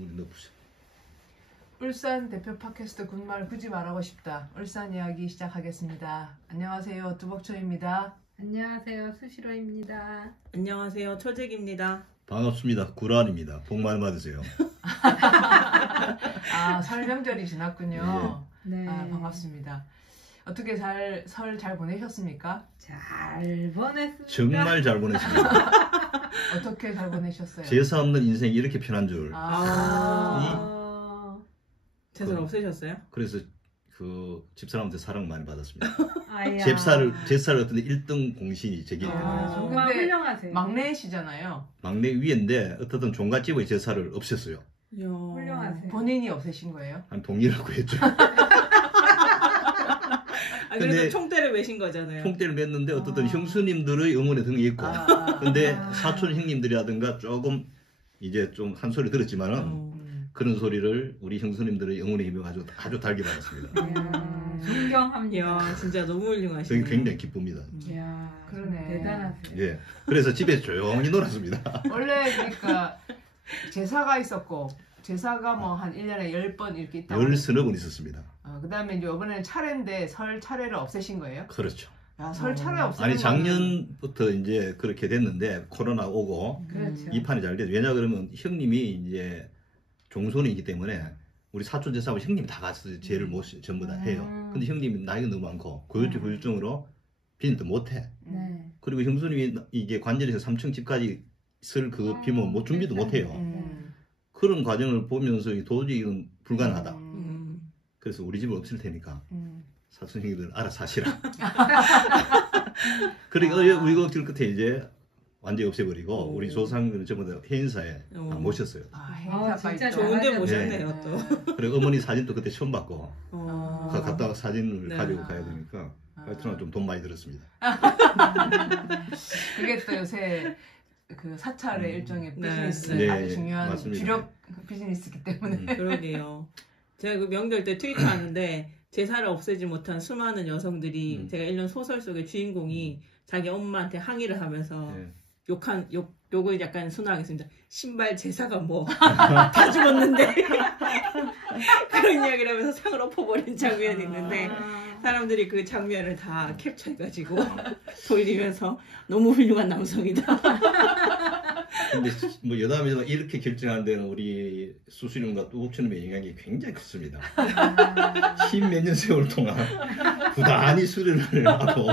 넣어보세요. 울산 대표 팟캐스트 군말 굳이 말하고 싶다. 울산 이야기 시작하겠습니다. 안녕하세요. 두벅초입니다. 안녕하세요. 수시로입니다. 안녕하세요. 초직입니다. 반갑습니다. 구란입니다. 복 많이 받으세요. 설 명절이 지났군요. 네. 반갑습니다. 어떻게 설 잘 보내셨습니까? 잘 보냈습니다. 정말 잘 보냈습니다. 어떻게 잘 보내셨어요? 제사 없는 인생이 이렇게 편한 줄. 제사 없으셨어요? 그래서 그 집사람한테 사랑 많이 받았습니다. 아야. 제사를 어떤 1등 공신이 제기 때문에 정말 훌륭하세요. 막내시잖아요. 막내 위인데 어떻든 종갓집의 제사를 없앴어요. 훌륭하세요. 본인이 없애신 거예요? 한 동의라고 했죠. 그래도 근데 총대를 매신 거잖아요. 총대를 맸는데 어떻든 형수님들의 응원에 등했고 근데 사촌 형님들이라든가 조금 이제 좀 한 소리 들었지만은 그런 소리를 우리 형수님들의 응원에 힘입어가지고 아주 달게 받았습니다. 존경합니다. 이야, 진짜 너무 훌륭하시네요. 저희 굉장히 기쁩니다. 이야, 그러네. 대단하세요. 예. 그래서 집에서 조용히 놀았습니다. 원래 그러니까 제사가 있었고 제사가 뭐 한 1년에 10번 이렇게 있다고. 10서너 있었습니다. 그 다음에 이제 이번에는 차례인데 설 차례를 없애신 거예요? 그렇죠. 야, 설 차례 없애는 아니 작년부터 이제 그렇게 됐는데 코로나 오고 그렇죠. 이 판이 잘 됐죠. 왜냐 그러면 형님이 이제 종손이기 때문에 우리 사촌 제사하고 형님이 다 같이 제를 전부 다 해요. 근데 형님이 나이가 너무 많고 고혈증으로 비닐도 못해. 네. 그리고 형수님이 이게 관절에서 3층 집까지 쓸 그 비면 뭐 준비도 못해요. 그런 과정을 보면서 도저히 이건 불가능하다. 그래서 우리 집을 없앨 테니까 사촌 형님들 알아서 하시라. 그러니까 우리가 길 끝에 이제 완전히 없애버리고 우리 조상들은 전부 다 해인사에 모셨어요. 행사가 진짜 있죠. 좋은데 모셨네요. 모셨네요, 또. 그리고 어머니 사진도 그때 처음 받고 갔다가 사진을 네. 가지고 가야 되니까 하여튼 좀 돈 많이 들었습니다. 그게 또 요새 그 사찰의 일종의 네. 비즈니스 네, 아주 중요한 맞습니다. 주력 비즈니스이기 때문에 그러게요. 제가 그 명절 때 트위터 하는데 제사를 없애지 못한 수많은 여성들이 제가 읽는 소설 속의 주인공이 자기 엄마한테 항의를 하면서 욕을 약간 순화하겠습니다. 신발 제사가 뭐 다 죽었는데 그런 이야기를 하면서 상을 엎어버린 장면이 있는데 사람들이 그 장면을 다 캡처해가지고 돌리면서 너무 훌륭한 남성이다. 근데 뭐 여담이지만 이렇게 결정하는 데는 우리 수수님과 뚜벅초님의 영향이 굉장히 컸습니다. 10몇 년 세월 동안 부단히 수련을 하고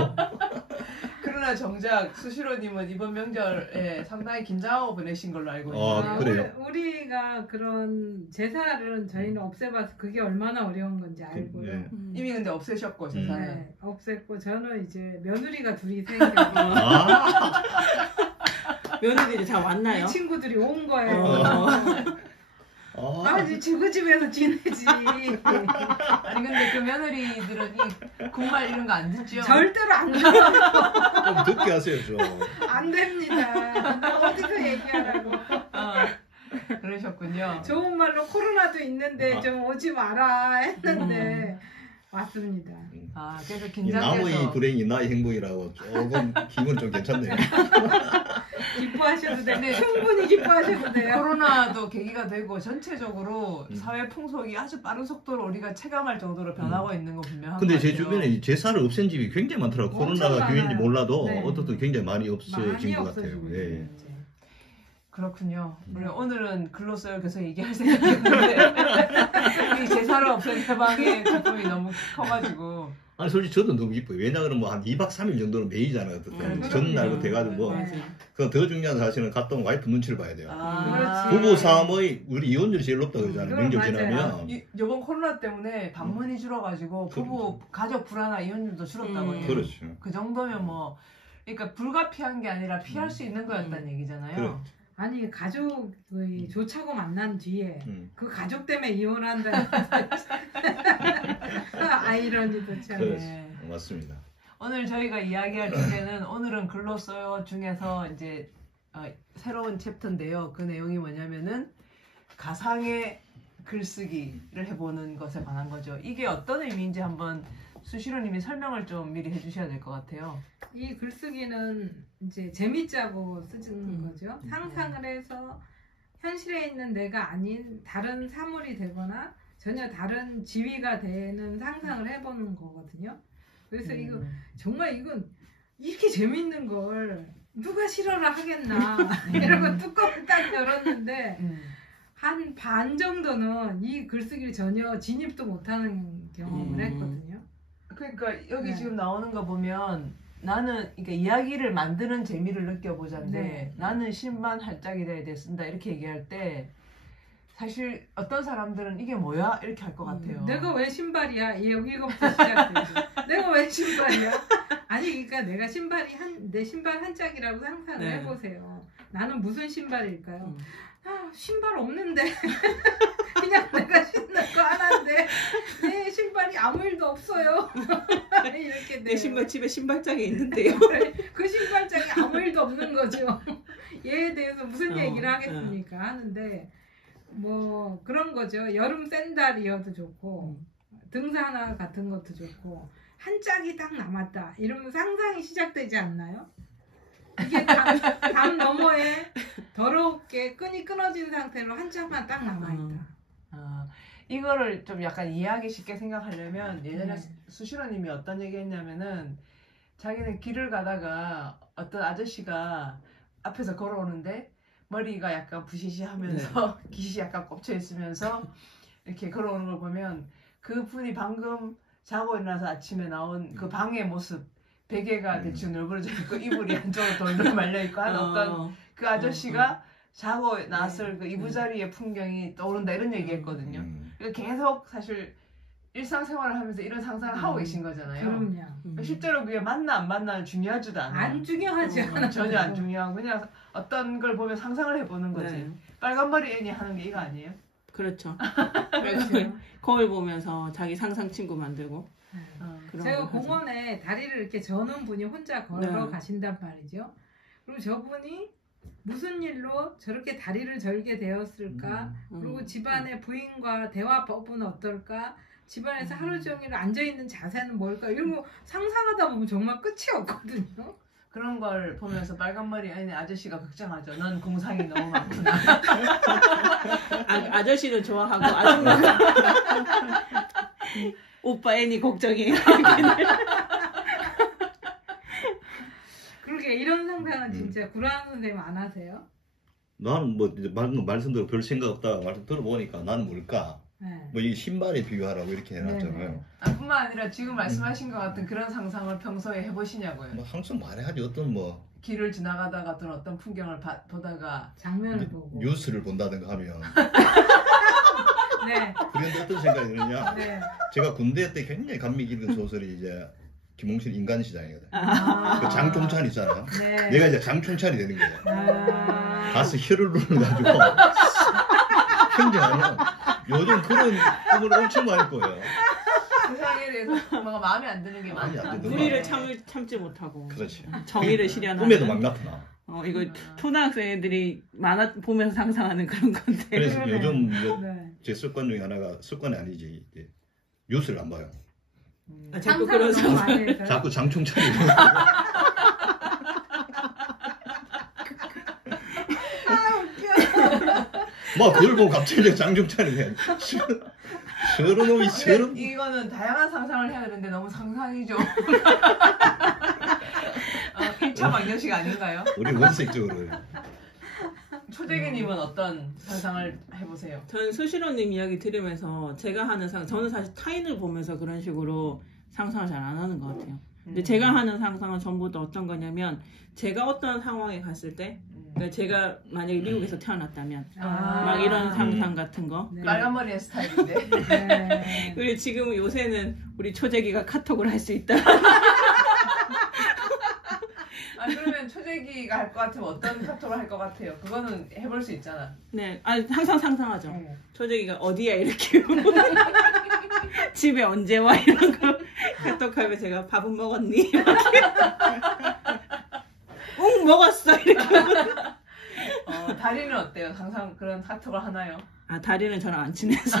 그러나 정작 수시로님은 이번 명절에 상당히 긴장하고 보내신 걸로 알고 있는데요. 그래요? 우리가 그런 제사를 저희는 없애봐서 그게 얼마나 어려운 건지 알고요. 네. 이미 근데 없애셨고 제사는. 네, 없앴고 저는 이제 며느리가 둘이 생겨서 며느리들이 다 왔나요? 이 친구들이 온 거예요. 이제 지구 집에서 지내지. 아니 근데 그 며느리들은 이 군말 이런 거 안 듣죠? 절대로 안 돼요. 좀 듣게 하세요 좀. 안 됩니다. 어디서 얘기하라고. 그러셨군요. 좋은 말로 코로나도 있는데 좀 오지 마라 했는데 왔습니다. 그래서 이 긴장돼서 남의 불행이 나의 행복이라고 조금 기분 좀 괜찮네요. 기뻐하셔도 돼요. 충분히 기뻐하셔도 돼요. 코로나도 계기가 되고 전체적으로 사회 풍속이 아주 빠른 속도로 우리가 체감할 정도로 변하고 있는 거 분명한 것 근데 같아요. 제 주변에 이 제사를 없앤 집이 굉장히 많더라고요. 코로나가 기회인지 몰라도 어떻든 굉장히 많이 없어진 것 같아요. 예. 그렇군요. 우리 오늘은 근로소요 계속 얘기할 생각이었는데 이 제사를 없앤 해방의 기쁨이 너무 커가지고 아니 솔직히 저도 너무 기뻐요. 왜냐 그러면 뭐 한 2박 3일 정도는 매이잖아요. 전날부터 해가지고 그 더 중요한 사실은 갔다 온 와이프 눈치를 봐야 돼요. 부부 싸움의 우리 이혼율이 제일 높다고 그러잖아요. 명절 지나면. 이번 코로나 때문에 방문이 줄어가지고 부부 가족 불화나 이혼율도 줄었다고 해요. 그렇죠. 그 정도면 뭐 그러니까 불가피한 게 아니라 피할 수 있는 거였다는 얘기잖아요. 그렇죠. 아니 가족이 좋자고 만난 뒤에 그 가족 때문에 이혼한다는 아이러니도 참. 네. 맞습니다. 오늘 저희가 이야기할 주제는 오늘은 글로 써요 중에서 이제 새로운 챕터인데요. 그 내용이 뭐냐면은 가상의 글쓰기를 해보는 것에 관한 거죠. 이게 어떤 의미인지 한번 수시로님이 설명을 좀 미리 해주셔야 될 것 같아요. 이 글쓰기는 이제 재밌자고 쓰는 거죠. 상상을 해서 현실에 있는 내가 아닌 다른 사물이 되거나 전혀 다른 지위가 되는 상상을 해보는 거거든요. 그래서 이거 정말 이건 이렇게 재밌는 걸 누가 싫어라 하겠나 이러고 뚜껑을 딱 열었는데 한 반 정도는 이 글쓰기를 전혀 진입도 못하는 경험을 했거든요. 그러니까 여기 네. 지금 나오는 거 보면 나는 그러니까 이야기를 만드는 재미를 느껴보자인데 네. 나는 신만 할짝이래야 돼 쓴다 이렇게 얘기할 때 사실 어떤 사람들은 이게 뭐야 이렇게 할 것 같아요. 내가 왜 신발이야? 여기부터 시작되죠. 내가 왜 신발이야? 아니 그러니까 내가 내 신발 한 짝이라고 상상을 네. 해보세요. 나는 무슨 신발일까요? 아, 신발 없는데 그냥 내가 신는 거 하나인데 내 신발이 아무 일도 없어요. 이렇게 내 돼요. 신발 집에 신발장에 있는데요. 그 신발장에 아무 일도 없는 거죠. 얘에 대해서 무슨 얘기를 어, 하겠습니까? 하는데 뭐 그런 거죠. 여름 샌달이어도 좋고 등산화 같은 것도 좋고 한 짝이 딱 남았다. 이러면 상상이 시작되지 않나요? 이게 담 너머에 더럽게 끈이 끊어진 상태로 한 짝만 딱 남아있다. 이거를 좀 약간 이해하기 쉽게 생각하려면 예전에 네. 수시로님이 어떤 얘기 했냐면은 자기는 길을 가다가 어떤 아저씨가 앞에서 걸어오는데 머리가 약간 부시시하면서 깃이 약간 꼽쳐 있으면서 이렇게 걸어오는 걸 보면 그 분이 방금 자고 일어나서 아침에 나온 그 방의 모습 베개가 대충 널브러져 있고 이불이 한쪽으로 돌돌 말려 있고 한 어떤 그 아저씨가 자고 나왔을 그 이부자리의 풍경이 떠오른다 이런 얘기했거든요. 그러니까 계속 사실 일상생활을 하면서 이런 상상을 하고 계신 거잖아요. 그럼요. 실제로 그게 맞나 안 맞나는 중요하지도 않아요. 안 중요하지 않아. 전혀 안 중요하고 그냥 어떤 걸 보면 상상을 해보는 거지. 네. 빨간머리 애니 하는 게 이거 아니에요? 그렇죠. 그렇죠. 거울 보면서 자기 상상 친구 만들고. 그런 제가 걸 하죠. 공원에 다리를 이렇게 저는 분이 혼자 걸어 네. 가신단 말이죠. 그리고 저분이 무슨 일로 저렇게 다리를 절게 되었을까? 그리고 집안의 부인과 대화법은 어떨까? 집안에서 하루 종일 앉아있는 자세는 뭘까? 이런 거 상상하다 보면 정말 끝이 없거든요. 그런 걸 보면서 빨간머리 애니 아저씨가 걱정하죠. 넌 공상이 너무 많구나. 아저씨는 좋아하고 아줌마가 오빠 애니 걱정이에요. 그러게 이런 상상은 진짜 구라한 선생님 안 하세요? 나는 뭐 이제 방금 말씀대로 별 생각 없다 말씀 들어보니까 나는 뭘까? 네. 뭐 이 신발에 비유하라고 이렇게 해놨잖아요. 네네. 뿐만 아니라 지금 말씀하신 것 같은 그런 상상을 평소에 해보시냐고요. 뭐 항상 말해야지 어떤 뭐 길을 지나가다가 어떤 풍경을 보다가 장면을 보고. 뉴스를 본다든가 하면 네. 그런데 어떤 생각이 드느냐? 네. 제가 군대 때 굉장히 감명 깊은 소설이 이제 김홍실 인간시장이거든. 아. 그 장총찬 있잖아요. 네. 내가 이제 장총찬이 되는 거예요. 아. 가서 혀를 눌러가지고 평정하면 요즘 그런 꿈을 엄청 많이 꿔요. 세상에 대해서 뭔가 마음에 안 드는 게 마음에 안 많다. 드는 무리를 거야. 참지 못하고. 그렇지. 정의를 실현하는. 꿈에도 막 나타나. 이거 초등학생 애들이 만화 보면서 상상하는 그런 건데. 그래서 그러네. 요즘 이제 네. 제 습관 중에 하나가 습관이 아니지 이제 뉴스를 안 봐요. 자꾸 상상을 그런 너무 상상. 많이 해서요. 자꾸 장총찬이 막 그걸 보고 갑자기 장총찬이 돼. 저런 놈이 저런. 이거는 다양한 상상을 해야 되는데 너무 상상이죠. 1차 망년식 아닌가요? 우리 원색적으로. 초재기님은 어떤 상상을 해보세요? 저는 수시로님 이야기 들으면서 제가 하는 저는 사실 타인을 보면서 그런 식으로 상상을 잘 안 하는 것 같아요. 근데 제가 하는 상상은 전부 다 어떤 거냐면 제가 어떤 상황에 갔을 때 그러니까 제가 만약에 미국에서 태어났다면 막 이런 상상 같은 거. 네. 빨간머리의 스타일인데. 네. 그리고 지금 요새는 우리 초재기가 카톡을 할 수 있다. 그러면 초재기가 할 것 같으면 어떤 카톡을 할 것 같아요? 그거는 해볼 수 있잖아. 네, 항상 상상하죠. 네. 초재기가 어디야 이렇게 집에 언제 와 이런 거 카톡하면 제가 밥은 먹었니? 응 먹었어 이렇게. 다리는 어때요? 항상 그런 카톡을 하나요? 다리는 저랑 안 친해서.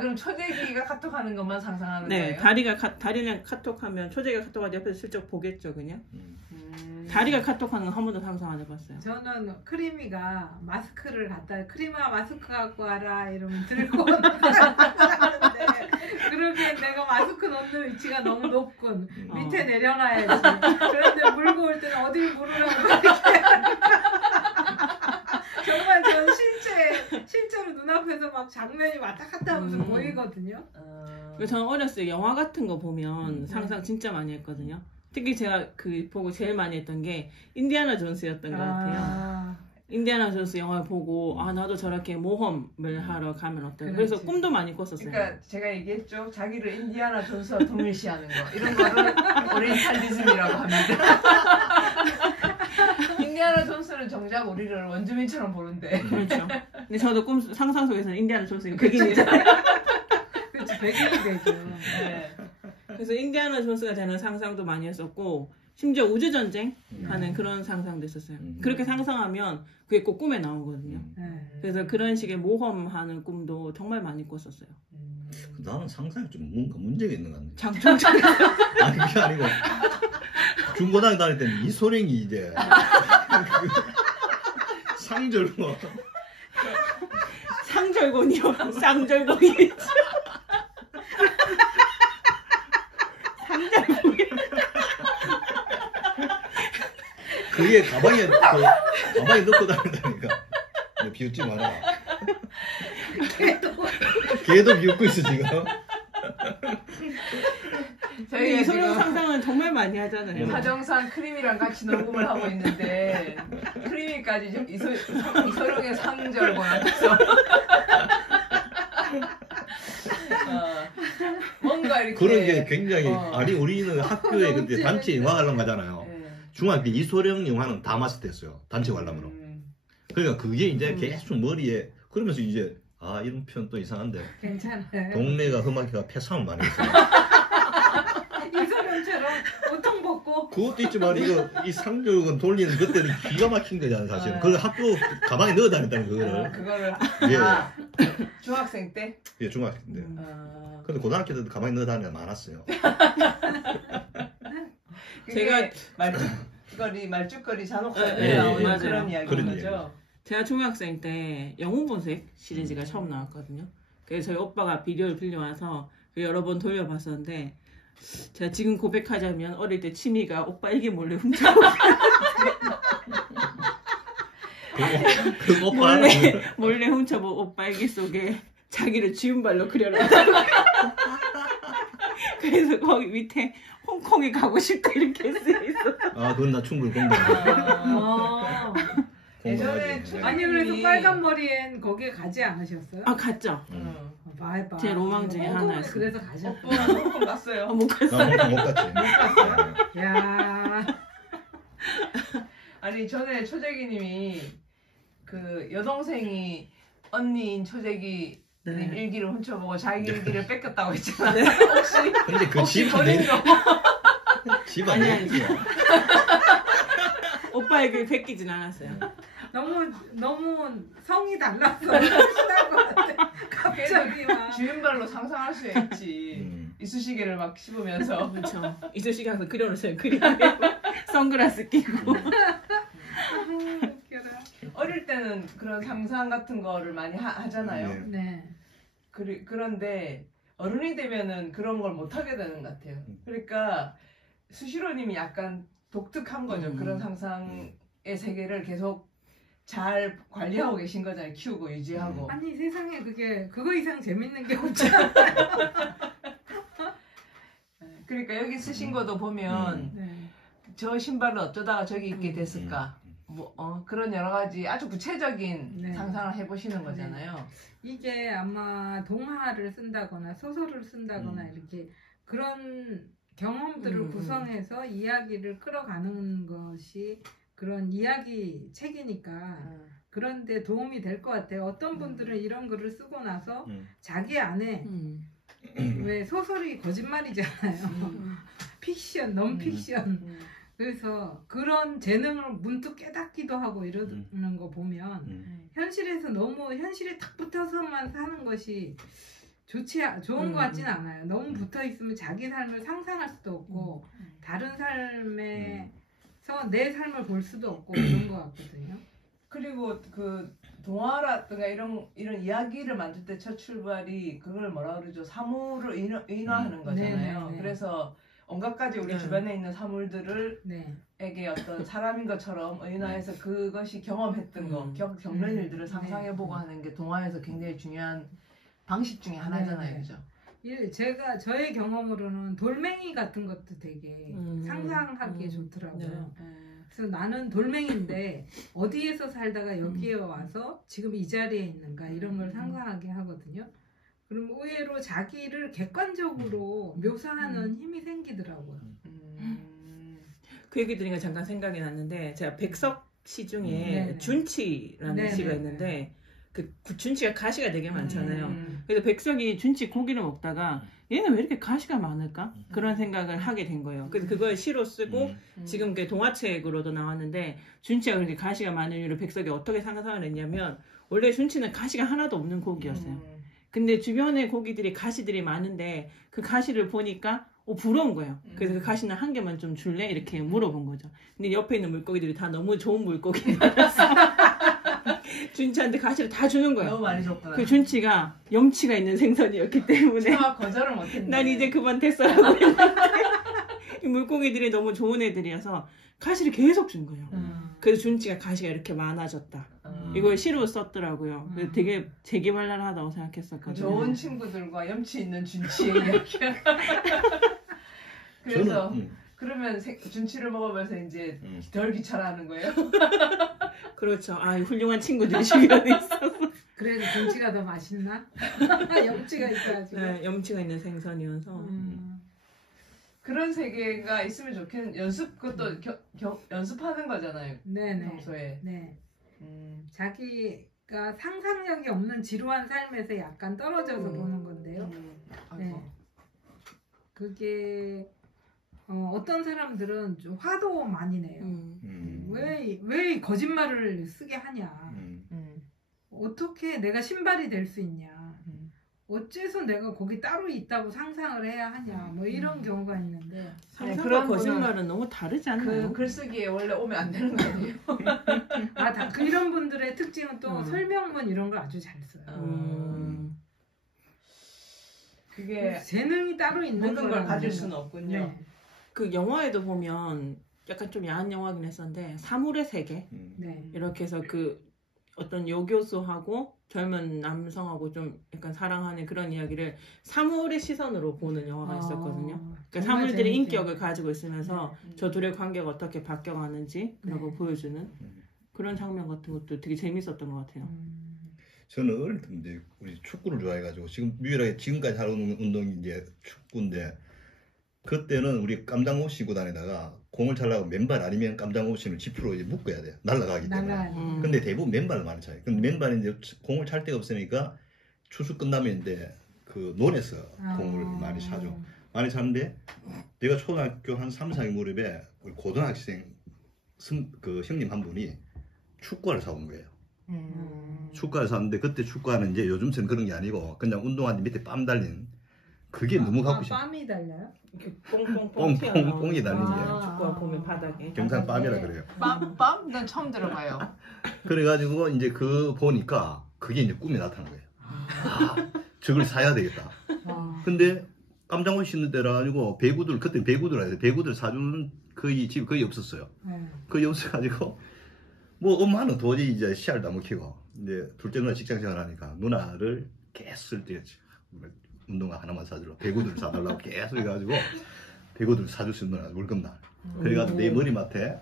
그럼 초재기가 카톡하는 것만 상상하는 네, 거예요? 다리는 카톡하면 초재기가 카톡하면 옆에서 슬쩍 보겠죠 그냥. 자리가 카톡하는 건 한 번도 상상 안 해봤어요. 저는 크리미가 마스크를 갖다 크리미야 마스크 갖고 와라 이러면 들고 하는데 그러기엔 내가 마스크 넣는 위치가 너무 높군. 밑에 내려놔야지. 그런데 물고 올 때는 어딜 물으라고 이렇게 정말 전 실제로 눈앞에서 막 장면이 왔다 갔다 하면서 보이거든요. 저는 어렸을 때 영화 같은 거 보면 상상 진짜 많이 했거든요. 특히 제가 그 보고 제일 많이 했던 게 인디아나 존스였던 것 같아요. 인디아나 존스 영화를 보고 나도 저렇게 모험을 하러 가면 어떨까. 그래서 꿈도 많이 꿨었어요. 그러니까 제가 얘기했죠. 자기를 인디아나 존스와 동일시하는 거. 이런 거를 오리엔탈리즘이라고 합니다. 인디아나 존스는 정작 우리를 원주민처럼 보는데. 그렇죠. 근데 저도 상상 속에서는 인디아나 존스가 백인이잖아요. 그렇지, 백인이 되죠. 네. 그래서 인디아나 존스가 되는 상상도 많이 했었고 심지어 우주전쟁 하는 그런 상상도 있었어요. 그렇게 상상하면 그게 꼭 꿈에 나오거든요. 그래서 그런 식의 모험하는 꿈도 정말 많이 꿨었어요. 나는 상상에 좀 뭔가 문제가 있는 것 같네. 장충장 아니 그게 아니고 중고등학교 다닐 때는 이소룡이 이제 상절고 상절곤이요. 쌍절곤이. 상절곤이. 그게 가방에 넣고 다닌다니까. 비웃지 마라. 걔도 비웃고 있어 지금. 저희 이소룡 상상은 정말 많이 하잖아요. 사정상 크림이랑 같이 녹음을 하고 있는데 크림이까지 좀 이소룡의 상절곤 앞에서 뭔가 이렇게 그런 게 굉장히 아니 우리는 학교에 그때 단체 영화 관람 가잖아요. 중학교 때 이소룡 영화는 다 마스터했어요. 단체 관람으로. 그러니까 그게 이제 계속 머리에 그러면서 이제 이런 표현 또 이상한데. 괜찮아요. 동네가 험하게가 폐상을 많이 했어요. 이소룡처럼 보통 벗고. 그것도 있지만 이 상적은 돌리는 그때는 기가 막힌 거잖아요 사실은. 그걸 학교 가방에 넣어 다녔다는 그거를. 그거를 예. 중학생 때? 예, 중학생 때. 근데 고등학교 때도 가방에 넣어 다니는 게 많았어요. 제가 말죽거리 잔혹사에 나오는 그런 이야기인 거죠. 제가 중학생 때 영웅본색 시리즈가 처음 나왔거든요. 그래서 저희 오빠가 비디오를 빌려와서 여러 번 돌려봤었는데 제가 지금 고백하자면 어릴 때 취미가 오빠에게 몰래 훔쳐보고 몰래 훔쳐보고 오빠에게 속에 자기를 쥐운발로 그려라. 그래서 거기 밑에 홍콩에 가고 싶다 이렇게 쓰여있어. 그건 나 충분히 공감해. 예전에 아니 그래서 빨간 머리엔 거기에 가지 않으셨어요? 갔죠. 봐봐. 제 로망 중에 하나였어요. 그래서 가셨어요. 홍콩 갔어요. 못 갔어요. 못 갔지. 야. 아니 전에 초재기님이 그 여동생이 언니인 초재기 님 일기를 훔쳐보고 자기 일기를 뺏겼다고 했잖아요. 혹시 근데 그 집 안에 집 안에 오빠에게 뺏기진 않았어요. 너무 성이 달라서 싫어할 것 같아. 갑자기 막 주윤발로 상상할 수 있지. 이쑤시개를 막 씹으면서. 그렇죠. 이쑤시개 항상 그려놓으세요. 그림에 선글라스 끼고. 어릴 때는 그런 상상 같은 거를 많이 하잖아요. 네. 그런데 어른이 되면은 그런 걸 못 하게 되는 것 같아요. 그러니까 수시로님이 약간 독특한 거죠. 그런 상상의 세계를 계속 잘 관리하고 계신 거잖아요. 키우고 유지하고. 아니 세상에 그거 이상 재밌는 게 없잖아요. 그러니까 여기 쓰신 것도 보면 저 신발은 어쩌다가 저기 있게 됐을까. 그런 여러 가지 아주 구체적인 상상을 해보시는 거잖아요. 이게 아마 동화를 쓴다거나 소설을 쓴다거나 이렇게 그런 경험들을 구성해서 이야기를 끌어가는 것이 그런 이야기 책이니까 그런데 도움이 될 것 같아요. 어떤 분들은 이런 글을 쓰고 나서 자기 안에 왜 소설이 거짓말이잖아요. 픽션, 넌픽션. 그래서 그런 재능을 문득 깨닫기도 하고 이러는 거 보면 현실에서 너무 현실에 딱 붙어서만 사는 것이 좋은 것 같지는 않아요. 너무 붙어 있으면 자기 삶을 상상할 수도 없고 다른 삶의 그래서 내 삶을 볼 수도 없고 그런 것 같거든요. 그리고 그 동화라든가 이런 이야기를 만들 때 첫 출발이 그걸 뭐라 그러죠? 사물을 인화하는 거잖아요. 네네네. 그래서 온갖 가지 우리 주변에 있는 사물들을 네. 에게 어떤 사람인 것처럼 의인화해서 그것이 경험했던 거, 겪는 일들을 상상해보고 하는 게 동화에서 굉장히 중요한 방식 중에 하나잖아요, 그죠? 저의 경험으로는 돌멩이 같은 것도 되게 상상하기에 좋더라고요. 그래서 나는 돌멩이인데 어디에서 살다가 여기에 와서 지금 이 자리에 있는가 이런 걸 상상하게 하거든요. 그럼 의외로 자기를 객관적으로 묘사하는 힘이 생기더라고요. 그 얘기 들으니까 잠깐 생각이 났는데 제가 백석 시 중에 네네. 준치라는 네네. 시가 있는데 그 준치가 가시가 되게 많잖아요. 그래서 백석이 준치 고기를 먹다가 얘는 왜 이렇게 가시가 많을까? 그런 생각을 하게 된 거예요. 그래서 그걸 시로 쓰고 지금 그 동화책으로도 나왔는데 준치가 그렇게 가시가 많은 이유를 백석이 어떻게 상상을 했냐면 원래 준치는 가시가 하나도 없는 고기였어요. 근데 주변에 고기들이 가시들이 많은데 그 가시를 보니까 부러운 거예요. 그래서 그 가시는 한 개만 좀 줄래? 이렇게 물어본 거죠. 근데 옆에 있는 물고기들이 다 너무 좋은 물고기라서 준치한테 가시를 다 주는 거예요. 너무 많이 줬구나. 그 준치가 염치가 있는 생선이었기 때문에 차마 거절을 못했네. 난 이제 그만 됐어라고 했는데 이 물고기들이 너무 좋은 애들이어서 가시를 계속 준 거예요. 그래서 준치가 가시가 이렇게 많아졌다. 이걸 시로 썼더라고요. 그래서 되게 재기발랄하다고 생각했었거든요. 좋은 친구들과 염치 있는 준치의 이야기야. 그래서 그러면 준치를 먹으면서 이제 덜 귀찮아하는 거예요? 그렇죠. 아, 훌륭한 친구들이 주변에 있어서. 그래서 김치가 더 맛있나? 염치가 있어가지고. 네, 염치가 있는 생선이어서. 그런 세계가 있으면 좋겠는 그것도 연습하는 거잖아요. 네네. 평소에. 네. 자기가 상상력이 없는 지루한 삶에서 약간 떨어져서 보는 건데요. 네. 그게 어떤 사람들은 좀 화도 많이 내요. 왜 거짓말을 쓰게 하냐. 어떻게 내가 신발이 될 수 있냐. 어째서 내가 거기 따로 있다고 상상을 해야 하냐. 뭐 이런 경우가 있는데. 상상과 거짓말은 너무 다르지 않나요? 그 글쓰기에 원래 오면 안 되는 거 아니에요? 이런 분들의 특징은 또 설명문 이런 걸 아주 잘 써요. 그게 재능이 따로 있는 모든 걸 가질 수는 없군요. 네. 그 영화에도 보면 약간 좀 야한 영화긴 했었는데 사물의 세계 네. 이렇게 해서 그 어떤 여교수하고 젊은 남성하고 좀 약간 사랑하는 그런 이야기를 사물의 시선으로 보는 영화가 있었거든요. 그러니까 사물들이 인격을 가지고 있으면서 저 둘의 관계가 어떻게 바뀌어가는지 그런 걸 보여주는 그런 장면 같은 것도 되게 재밌었던 것 같아요. 저는 어릴 때 이제 우리 축구를 좋아해가지고 지금 유일하게 지금까지 하는 운동이 이제 축구인데 그때는 우리 깜장 옷 신고 다니다가 공을 차려고 맨발 아니면 깜장 옷을 지프로 이제 묶어야 돼요. 날아가기 때문에. 근데 대부분 맨발을 많이 차요. 근데 맨발이 이제 공을 찰 데가 없으니까 추수 끝나면 이제 그 논에서 공을 많이 차죠. 많이 차는데 내가 초등학교 한 3, 4학 무렵에 우리 고등학생 그 형님 한 분이 축구화를 사온 거예요. 축구화를 샀는데 그때 축구화는 이제 요즘처럼 그런 게 아니고 그냥 운동화인데 밑에 빰 달린 그게 너무 갖고 싶어. 빰이 달려요? 뽕이 달린 게. 축구화 보면 바닥에. 경상 빰이라 그래요. 빰? 난 처음 들어봐요. 그래가지고 이제 그 보니까 그게 이제 꿈이 나타난 거예요. 저걸 사야 되겠다. 근데 깜장 옷 신는 때라 가지고 배구들 그때 배구들 사주는 집이 거의 없었어요. 거의 없어가지고 뭐 엄마는 도저히 이제 씨알도 안 먹히고 이제 둘째 누나 직장생활 하니까 누나를 계속 때렸지. 운동화 하나만 사주려고 배구들 사달라고 계속 해가지고 배구들 사줄 수 있는 누나 월급날. 그래가지고 내 머리맡에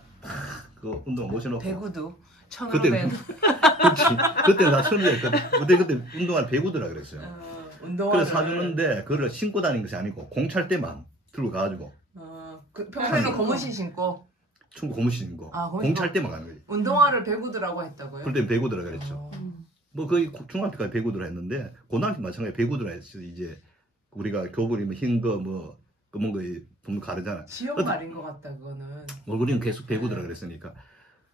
그 운동화 모셔놓고 배구도 1,500원. 그때 나 1,500원 그때 운동화 배구들라 그랬어요. 운동화를 그래서 사주는데 그걸 신고 다니는 것이 아니고 공 찰 때만 들고 가가지고 평소에는 고무신 신고 충고 고무신 신고 공 찰 때만 가는 거지. 운동화를 배구들라고 했다고요? 그때 배구들라 그랬죠. 뭐 거의 중학교까지 배구들라 했는데 고등학교 마찬가지 배구들라 했어. 이제 우리가 교복이면 흰 거 뭐 검은 거 보면 가르잖아. 지역 말인 것 같다 그거는. 뭐 우리는 계속 배구들라 그랬으니까.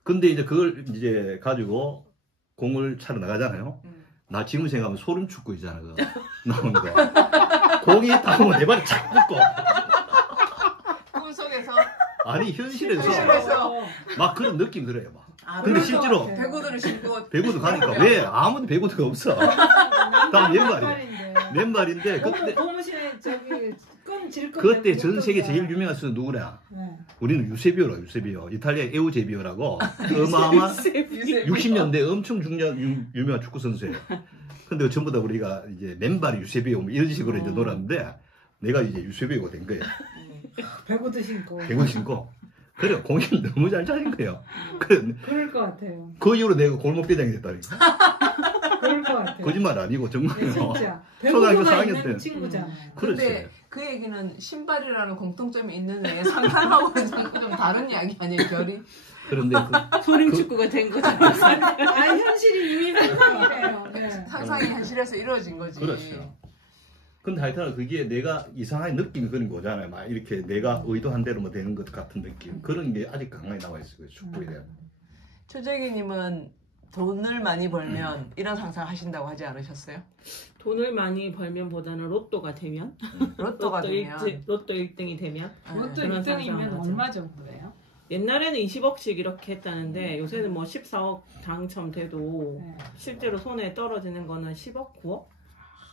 근데 이제 그걸 이제 가지고 공을 차러 나가잖아요. 나 지금 생각하면 소름 축구 있잖아. 그거 나오는 거. 공이 딱 오면 내 발에 착 붙고. 꿈속에서 아니 현실에서 현실에서. 막 그런 느낌 들어요. 막. 아, 근데 그래서 실제로 배구들을 신고 배구도 가니까 왜 아무도 배구도가 없어. 다 맨발인데 그때 고무신에 저기 끈질끈 그때 전 세계 제일 유명한 선수 누구냐? 네. 우리는 유세비오. 이탈리아 에우제비오라고 어마어마한 60년대 엄청 유명한 축구 선수예요. 근데 전부 다 우리가 이제 맨발이 유세비오 뭐 이런 식으로 이제 놀았는데 내가 이제 유세비오가 된 거예요. 배구도 신고. 배구 신고. 그래 공연 너무 잘 차린 거예요. 그럴 것 같아요. 그 이후로 내가 골목대장이 됐다니까. 그럴 것 같아요. 거짓말 아니고 정말. 네, 진짜. 초등학교 배구가 4학년 있는 때. 친구잖아요. 근데 그 얘기는 신발이라는 공통점이 있는 애 상상하고는 좀 다른 이야기 아니에요, 결이? 그런데 소림 축구가 된 거잖아요. 현실이 이미 상상이래요. 네. 상상이 현실에서 이루어진 거지. 그렇죠. 근데 하여튼 그게 내가 이상하게 느낌이 그런 거잖아요. 막 이렇게 내가 의도한 대로 뭐 되는 것 같은 느낌. 그런 게 아직 강하게 나와 있어요. 축구에 대한. 초재기님은 돈을 많이 벌면 이런 상상 하신다고 하지 않으셨어요? 돈을 많이 벌면보다는 로또가 되면 로또가 되면 로또 1등이 되면 로또 그런 1등이면 상상을 얼마 정도예요? 옛날에는 20억씩 이렇게 했다는데 요새는 뭐 14억 당첨돼도 네. 실제로 손에 떨어지는 거는 10억, 9억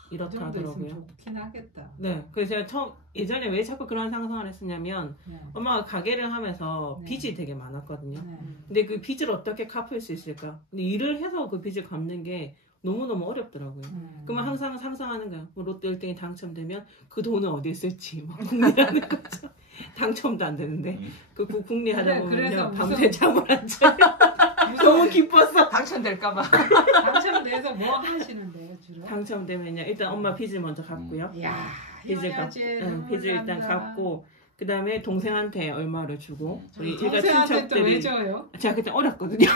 그 이렇게 정도 있으면 하더라고요. 좋긴 하겠다. 네, 그래서 제가 예전에 왜 자꾸 그런 상상을 했었냐면 네. 엄마가 가게를 하면서 네. 빚이 되게 많았거든요. 네. 근데 그 빚을 어떻게 갚을 수 있을까? 근데 일을 해서 그 빚을 갚는 게 너무너무 어렵더라고요. 그러면 항상 상상하는 거예요. 뭐 로또 1등이 당첨되면 그 돈을 어디에 쓸지 막 궁리하는 거죠. 당첨도 안 되는데 그 궁리하다 보면 그래서 밤새 잠을 안 자요. 너무 기뻤어. 당첨될까봐. 당첨돼서 뭐 하시는데요, 주로? 당첨되면요. 일단 엄마 빚을 먼저 갚고요. 야, 빚을 빚을 일단 갚고 그 다음에 동생한테 얼마를 주고 우리 동생한테 또 왜 줘요? 제가 그때 어렸거든요.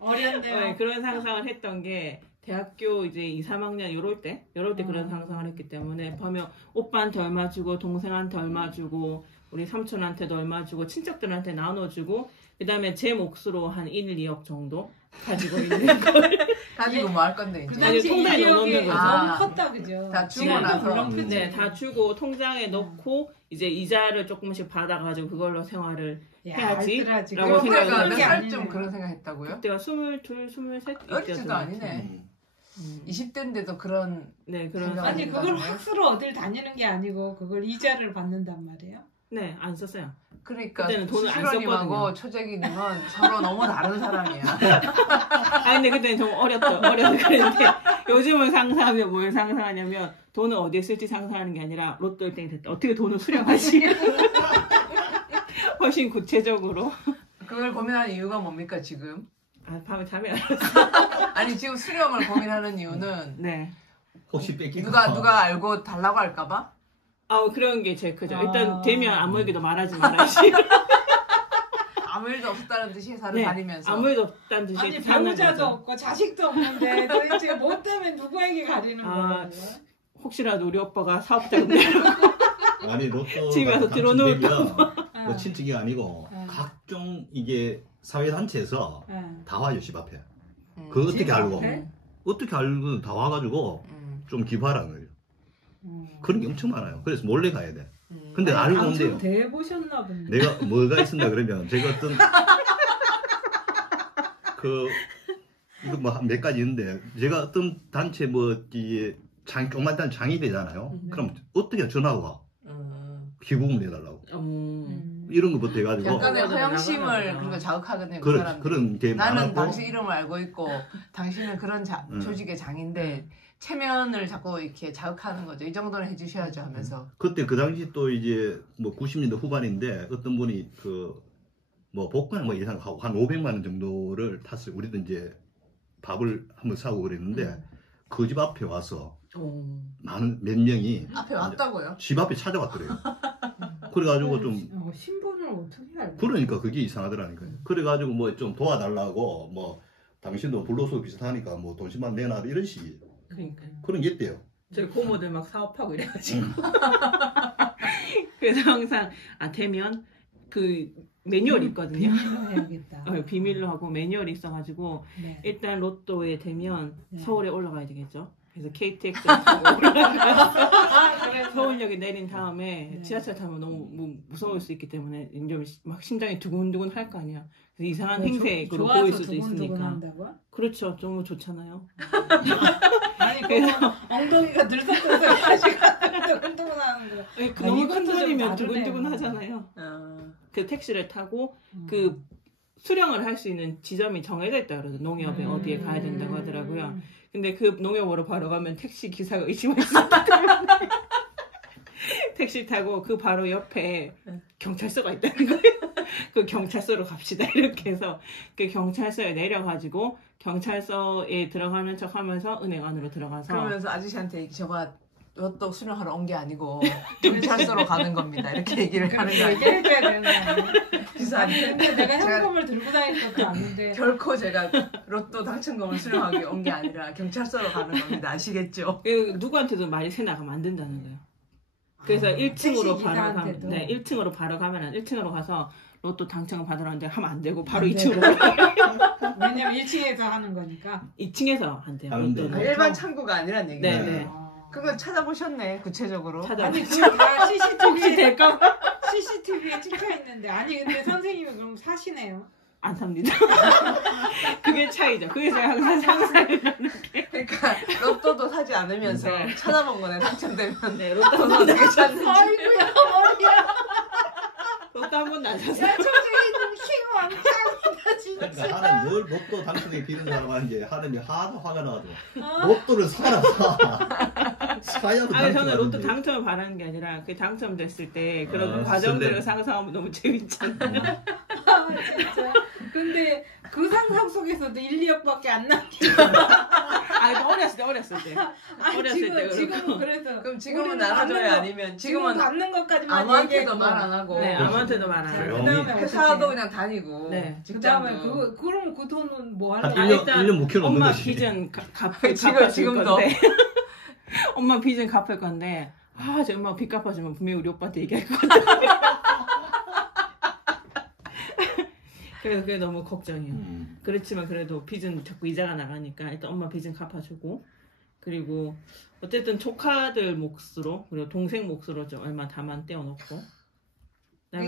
어렸네요. 네, 그런 상상을 했던 게 대학교 이제 2, 3학년 요럴 때 그런 상상을 했기 때문에 보면 오빠한테 얼마 주고 동생한테 얼마 주고 우리 삼촌한테도 얼마 주고 친척들한테 나눠주고 그 다음에 제 몫으로 한 1, 2억 정도 가지고 있는 걸 가지고 뭐 할 건데 그 이제. 당시 통장에 넣어놓는 인력이 거죠. 너무 컸다, 그죠? 다 주고 지금도 나서. 물론 크지. 네, 다 주고 통장에 넣고 이제 이자를 조금씩 받아가지고 그걸로 생활을 해야지 알뜰하지. 라고 그런 생각을 게 그때가 몇 아니네요. 살쯤 그런 생각 했다고요? 그때가 22, 23 어리지도 아니네. 20대인데도 그런 네, 그런 생각. 아니 생각을 그걸 해? 학수로 어딜 다니는 게 아니고 그걸 이자를 받는단 말이에요. 네, 안 썼어요. 그러니까 그때는 돈을 안 수시로님하고 썼거든요. 초재기님은 서로 너무 다른 사람이야. 아 근데 그때는 좀 어려서 그랬는데 요즘은 상상하면 뭘 상상하냐면 돈을 어디에 쓸지 상상하는 게 아니라 로또 1등이 됐다. 어떻게 돈을 수령하지? 훨씬 구체적으로. 그걸 고민하는 이유가 뭡니까 지금? 아 밤에 잠이 안 왔어. 아니 지금 수령을 고민하는 이유는 네. 혹시 뺏기나? 누가 알고 달라고 할까봐? 그런 게 제일 크죠. 일단 아. 되면 아무에게도 말하지 말아야지. 아무 일도 없었다는 듯이 회사를 네, 다니면서. 아무 일도 없다는 듯이 아니 사는 배우자도 거죠. 없고 자식도 없는데 도대체 뭐 때문에 누구에게 가리는 아, 거예요? 혹시라도 우리 오빠가 사업자가 되고 아니 로또 집에 와서 들어놓을까 뭐 친척이 아니고 응. 각종 이게 사회단체에서 응. 다 와요 집 앞에. 음. 그거 집 어떻게 알고? 앞에? 어떻게 알고 다 와가지고 좀 기부하라는 거예요. 그런 게 엄청 많아요. 그래서 몰래 가야 돼. 근데 알고 온대요. 당첨 대보셨나 본데. 내가 뭐가 있었나 그러면 제가 어떤 이거 뭐 몇 가지 있는데 제가 어떤 단체 조그만 단체 장이 되잖아요. 그럼 어떻게 전화가 와? 기부금 내달라고. 이런 것부터 해가지고 약간의 맞아, 허영심을 나가잖아. 그러니까 자극하거든요. 그 사람들. 그런 게 나는 많았고 당신 이름을 알고 있고 당신은 그런 조직의 장인데 체면을 자꾸 이렇게 자극하는 거죠. 이 정도는 해주셔야죠 하면서. 그때 그 당시 또 이제 뭐 90년대 후반인데 어떤 분이 뭐 복권 뭐 이상 하고 한 500만 원 정도를 탔어요. 우리도 이제 밥을 한번 사고 그랬는데 그 집 앞에 와서 몇 명이 앞에 왔다고요? 집 앞에 찾아왔더래요. 그래가지고 좀 신분을 어떻게 알고? 그러니까 그게 이상하더라니까요. 그래가지고 뭐 좀 도와달라고 뭐 당신도 불로소 비슷하니까 뭐 돈 10만 내놔 이런 식이 그러니까 그런 게 있대요. 저희 고모들 막 사업하고 이래가지고 그래서 항상 되면 그 매뉴얼이 있거든요. 비밀로 해야겠다. 비밀로 하고 매뉴얼이 있어가지고 네. 일단 로또에 되면 네. 서울에 올라가야 되겠죠. 그래서 KTX를 타고 올라가서 그래서 서울역에 내린 다음에 지하철 타면 너무 무서울 수 있기 때문에 이제 막 심장이 두근두근 할 거 아니야. 그래서 이상한 행색으로 보일 수도 있으니까. 한다고요? 그렇죠. 너무 좋잖아요. 아니 그래서 엉덩이가 들썩들썩 하시가 두근두근하는 거. 너무 큰 이것도 좀 돈이면 다르네. 두근두근 하잖아요. 그 택시를 타고 그 수령을 할 수 있는 지점이 정해져 있다 그러죠. 농협에 어디에 가야 된다고 하더라고요. 근데 그 농협으로 바로 가면 택시 기사가 의심할 수 있기 때문에 택시 타고 그 바로 옆에 경찰서가 있다는 거예요. 그 경찰서로 갑시다 이렇게 해서 그 경찰서에 내려가지고 경찰서에 들어가는 척하면서 은행 안으로 들어가서 그러면서 아저씨한테 저가 로또 수령하러 온 게 아니고 경찰서로 가는 겁니다. 이렇게 얘기를 하는 거 아니에요? 얘기해줘야 되는 거 아니에요? 기사한테. 근데 내가 현금을 들고 다닐 것도 아닌데 결코 제가 로또 당첨금을 수령하기 온 게 아니라 경찰서로 가는 겁니다. 아시겠죠? 누구한테도 말이 새 나가면 안 된다는 거예요. 그래서 1층으로 바로 가면, 네, 1층으로 바로 가면 1층으로 가서 로또 당첨을 받으라는데 하면 안 되고 바로 2층으로 올라가요. 왜냐면 1층에서 하는 거니까 2층에서 안 돼요. 안 로또는. 돼요. 일반 창구가 아니란 얘기예요. 네, 네. 그건 찾아보셨네, 구체적으로. 아니 그거 다 CCTV에 될까? CCTV에 찍혀 있는데 아니 근데 선생님이 그럼 사시네요. 안 삽니다. 그게 차이죠. 그게 제가 항상 상상을 하는 게. 그러니까 로또도 사지 않으면서 네. 찾아본 거네, 당첨되면. 네, 로또 한 번 어떻게 찾는지. 아이고야 머리야. 로또 한 번도 안 샀어요. 야 선생님 킹 왕짱이다 진짜. 그러니까 하는 늘 로또 당첨에 비는 사람한테 하느니 하도 화가 나가지고 어? 로또를 사라 사야도 아니 저는 로또 당첨하는데. 당첨을 바라는 게 아니라 그 당첨됐을 때 그런 아, 과정들을 설레. 상상하면 너무 재밌잖아요. 아, 진짜. 근데 그 상상 속에서도 1, 2억밖에 안 남겨. 아, 어렸을 때. 아니 어렸을 때 지금은 그렇고. 그래서 그럼 지금은 우리는 나눠줘야 받는 거- 아니면 지금은 지금은 받는 것까지만 아무한테도 말 안 하고 네, 아무한테도 말 안 자, 하고. 그다음에 회사도 어떻게? 그냥 다니고 네. 그다음에 직장도 그럼 그 돈은 뭐 한 하려고? 1년, 일단 1년 묵혀놓는 엄마 거지. 빚은 지금도. 갚을 건데. 엄마 빚은 갚을 건데. 아, 저 엄마 빚 갚아주면 분명히 우리 오빠한테 얘기할 것 같아. 그래서 그게 너무 걱정이에요. 그렇지만 그래도 빚은 자꾸 이자가 나가니까 일단 엄마 빚은 갚아주고 그리고 어쨌든 조카들 몫으로 그리고 동생 몫으로 좀 얼마 다만 떼어놓고 그다음에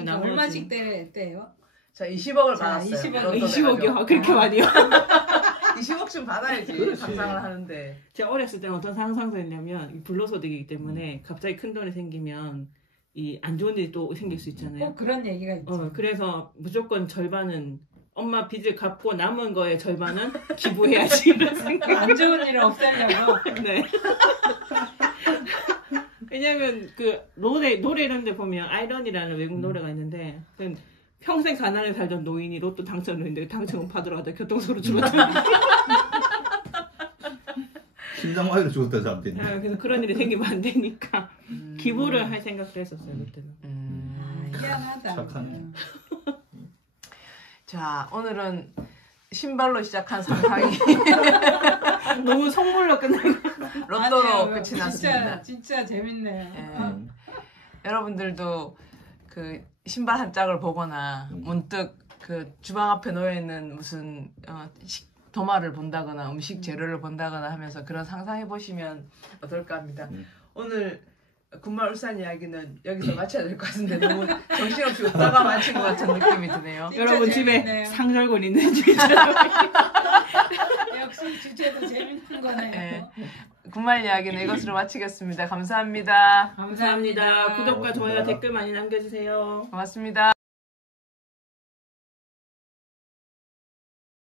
그러니까 나머지 얼마씩 떼요? 자 20억을 자, 받았어요. 20억. 로또 20억이요? 돼가지고. 그렇게 많이요? 20억쯤 받아야지 그렇지. 상상을 하는데 제가 어렸을 때는 어떤 상상도 했냐면 이 불로소득이기 때문에 갑자기 큰 돈이 생기면 이 안 좋은 일이 또 생길 수 있잖아요. 꼭 그런 얘기가 있죠. 그래서 무조건 절반은 엄마 빚을 갚고 남은 거의 절반은 기부해야지 이런 생각. 안 좋은 일을 없애려고. 네. 왜냐면 그 노래 이런 데 보면 아이런이라는 외국 노래가 있는데 그 평생 가난하게 살던 노인이 로또 당첨을 했는데 당첨을 받으러 가다 교통사고로 죽었잖아요. 심장마비로 죽었던 사람들이 그래서 그런 일이 생기면 안 되니까 기부를 할 생각도 했었어요 그때는. 희한하다. 착하네. 자 오늘은 신발로 시작한 상상이 너무 선물로 끝나고. 로또로 아니에요. 끝이 났습니다. 진짜 재밌네요. 예. 여러분들도 그 신발 한 짝을 보거나 문득 그 주방 앞에 놓여 있는 무슨 도마를 본다거나 음식 재료를 본다거나 하면서 그런 상상해 보시면 어떨까 합니다. 오늘 군말 울산 이야기는 여기서 마쳐야 될 것 같은데 너무 정신없이 웃다가 마친 것 같은 느낌이 드네요. 진짜 여러분 재밌네요. 집에 상절곤 있는 주제로. 역시 주제도 재밌는 거네요. 예. 군말 이야기는 이것으로 마치겠습니다. 감사합니다. 감사합니다. 구독과 좋아요 댓글 많이 남겨주세요. 고맙습니다.